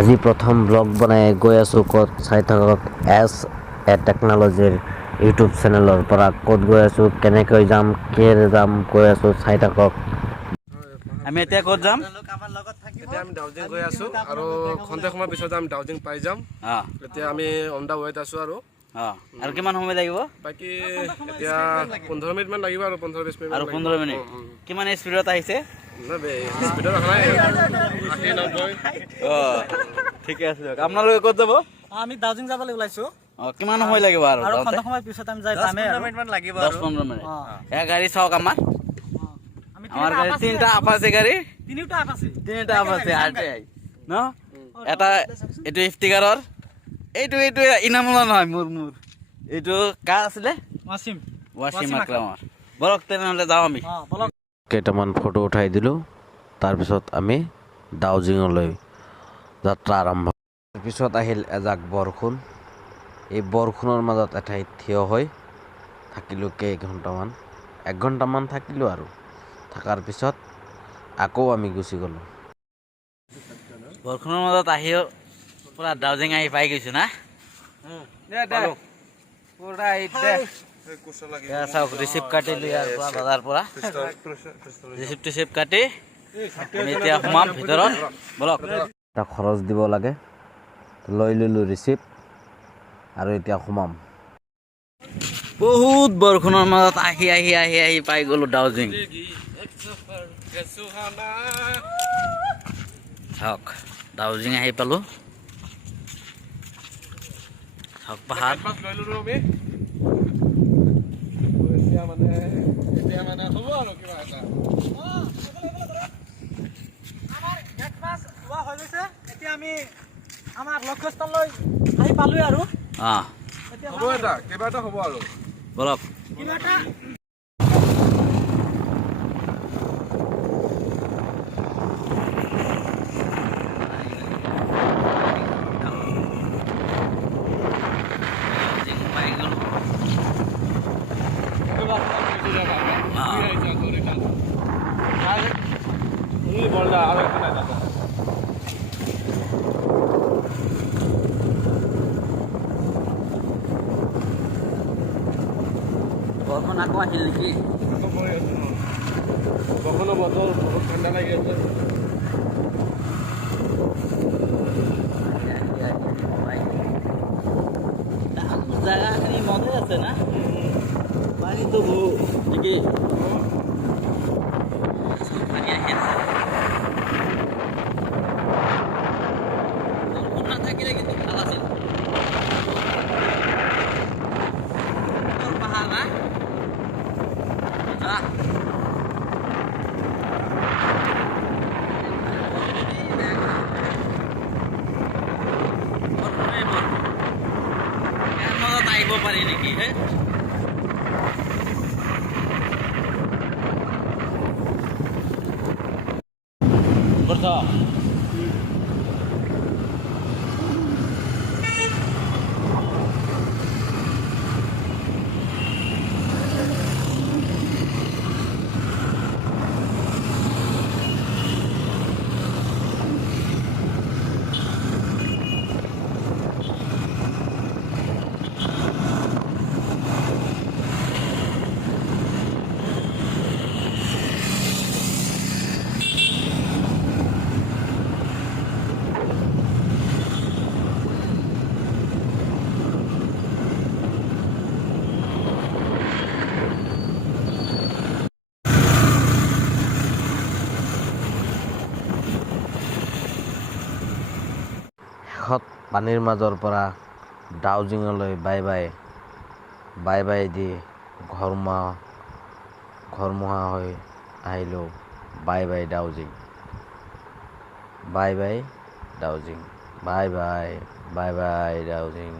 আজি প্ৰথম ব্লগ বনাই গৈ আছোঁ ক'ত চাই থাকক এছ এ টেকন'লজিৰ ইউটিউব চেনেলৰ পৰা ক'ত গৈ আছোঁ কেনেকৈ যাম কিহেৰে যাম গৈ আছোঁ চাই থাকক। আমি এতিয়া ক'ত যাম? এতিয়া আমি ডাউজিং গৈ আছোঁ আৰু খন্তেক সময়ৰ পিছত আমি ডাউজিং পাই যাম। এতিয়া আমি অন দা ৱেত আছোঁ আৰু কিমান সময় লাগিব? বাকী এতিয়া 15 মিনিটমান লাগিব আৰু 15-20 মিনিট আৰু 15 মিনিট কিমান স্পীডত আহিছে? স্পীডত অহা নাই 80-90। ঠিকে আছে দিয়ক। আপোনালোকে ক'ত যাব? আমি ডাউজিং যাবলৈ ওলাইছোঁ। কিমান সময় লাগিব আৰু? আৰু খন্তেক সময় পিছত আমি যাই পামেই আৰু 10-15 মিনিট। এয়া গাড়ী চাওক আমাৰ গাড়ী তিনিটা আপাচে গাড়ী, তিনিটা আপাচে RTI ন? এটা এইটো ইফতিকাৰৰ, এইটো ইনামুল্লা নহয় মোৰ এইটো কাৰ আছিলে? ৱাছিম আকৰামৰ। বলক তেনেহ'লে যাওঁ আমি। কেইটামান ফটো উঠাই দিলোঁ, তাৰপিছত আমি ডাউজিঙলৈ যাত্ৰা আৰম্ভ। তাৰপিছত আহিল এজাক বৰষুণ। এই বৰষুণৰ মাজত এঠাইত থিয় হৈ থাকিলোঁ কেইঘণ্টামান, 1 ঘণ্টামান থাকিলোঁ আৰু থকাৰ পিছত আকৌ আমি গুচি গ'লোঁ। বৰষুণৰ মাজত আহি পুৰা ডাউজিং আহি পাই গৈছোঁ না? চাওক ৰিচিপ্ট কাটিলোঁ ইয়াৰ পৰা, দাদাৰ পৰা ৰিচিপ্ট কাটি আমি এতিয়া সোমাম ভিতৰত। বলক। এটা খৰচ দিব লাগে, লৈ ল'লোঁ ৰিচিপ্ট আৰু এতিয়া সোমাম। বহুত বৰষুণৰ মাজত আহি পাই গ'লোঁ ডাউজিং। চাওক ডাউজিং আহি পালোঁ। চাওক পাহাৰ। হ'ব আৰু কিবা এটা এতিয়া আমি আমাৰ লক্ষ্যস্থললৈ আহি পালোৱে আৰু হ'ব এটা কিবা এটা হ'ব আৰু বলক। কিবা এটা বৰষুণ আকৌ আহিল নেকি? বৰষুণৰ বতৰ বহুত ঠাণ্ডা লাগি আছে। জাগাখিনি মজা আছে না? পানীটো বহুত নেকি? পানী আহি আছে। বৰষুণ নাথাকিলে কিন্তু ভাল আছিল। পাহাৰ না? মজা। আহিব পাৰি নেকি হে? শেষত পানীৰ মাজৰ পৰা ডাউজিঙলৈ বাই বাই দি ঘৰমুৱা হৈ আহিলোঁ। বাই ডাউজিং, বাই ডাউজিং, বাই ডাউজিং।